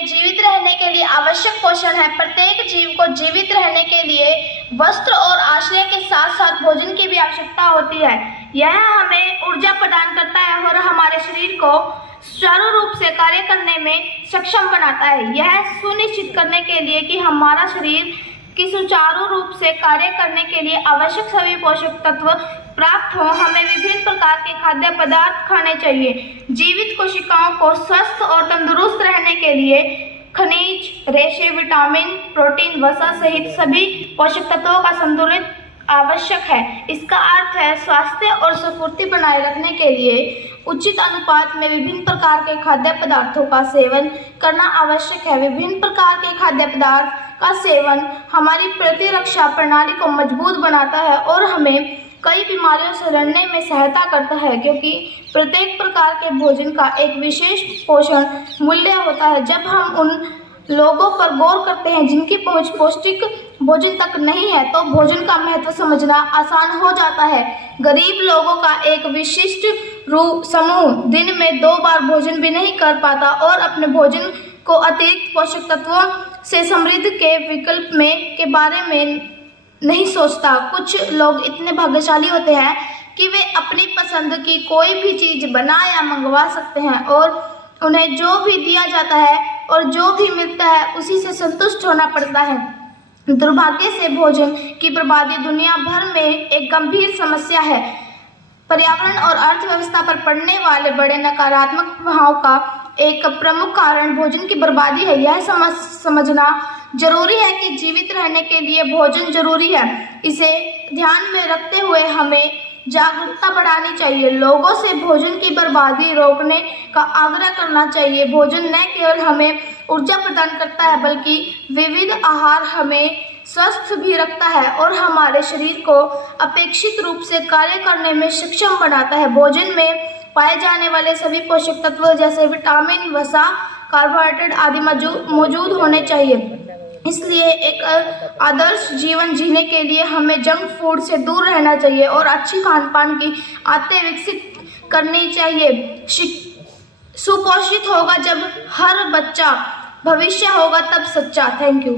में जीवित रहने के लिए आवश्यक पोषण है। प्रत्येक जीव को जीवित रहने के लिए वस्त्र और आश्रय के साथ साथ भोजन की भी आवश्यकता होती है। यह हमें ऊर्जा प्रदान करता है और हमारे शरीर को सुचारू रूप से कार्य करने में सक्षम बनाता है। यह सुनिश्चित करने के लिए कि हमारा शरीर की सुचारू रूप से कार्य करने के लिए आवश्यक सभी पोषक तत्व प्राप्त हो, हमें विभिन्न प्रकार के खाद्य पदार्थ खाने चाहिए। जीवित कोशिकाओं को स्वस्थ और तंदुरुस्त रहने के लिए खनिज, रेशे, विटामिन, प्रोटीन, वसा सहित सभी पोषक तत्वों का संतुलित आवश्यक है। इसका अर्थ है स्वास्थ्य और स्फूर्ति बनाए रखने के लिए उचित अनुपात में विभिन्न प्रकार के खाद्य पदार्थों का सेवन करना आवश्यक है। विभिन्न प्रकार के खाद्य पदार्थ का सेवन हमारी प्रतिरक्षा प्रणाली को मजबूत बनाता है और हमें कई बीमारियों से लड़ने में सहायता करता है, क्योंकि प्रत्येक प्रकार के भोजन का एक विशेष पोषण मूल्य होता है। जब हम उन लोगों पर गौर करते हैं जिनकी पहुंच पौष्टिक भोजन तक नहीं है, तो भोजन का महत्व समझना आसान हो जाता है। गरीब लोगों का एक विशिष्ट समूह दिन में 2 बार भोजन भी नहीं कर पाता और अपने भोजन को अतिरिक्त पोषक तत्वों से समृद्ध के विकल्प के बारे में नहीं सोचता। कुछ लोग इतने भाग्यशाली होते हैं कि वे अपनी पसंद की कोई भी चीज बना या मंगवा सकते हैं और उन्हें जो भी दिया जाता है और जो भी मिलता है उसी से संतुष्ट होना पड़ता है। दुर्भाग्य से भोजन की बर्बादी दुनिया भर में एक गंभीर समस्या है। पर्यावरण और अर्थव्यवस्था पर पड़ने वाले बड़े नकारात्मक प्रभाव का एक प्रमुख कारण भोजन की बर्बादी है। यह समझना जरूरी है कि जीवित रहने के लिए भोजन जरूरी है। इसे ध्यान में रखते हुए हमें जागरूकता बढ़ानी चाहिए। लोगों से भोजन की बर्बादी रोकने का आग्रह करना चाहिए। भोजन न केवल हमें ऊर्जा प्रदान करता है, बल्कि विविध आहार हमें स्वस्थ भी रखता है और हमारे शरीर को अपेक्षित रूप से कार्य करने में सक्षम बनाता है। भोजन में पाए जाने वाले सभी पोषक तत्व जैसे विटामिन, वसा, कार्बोहाइड्रेट आदि मौजूद होने चाहिए। इसलिए एक आदर्श जीवन जीने के लिए हमें जंक फूड से दूर रहना चाहिए और अच्छी खान पान की आदतें विकसित करनी चाहिए। सुपोषित होगा जब हर बच्चा, भविष्य होगा तब सच्चा। Thank you.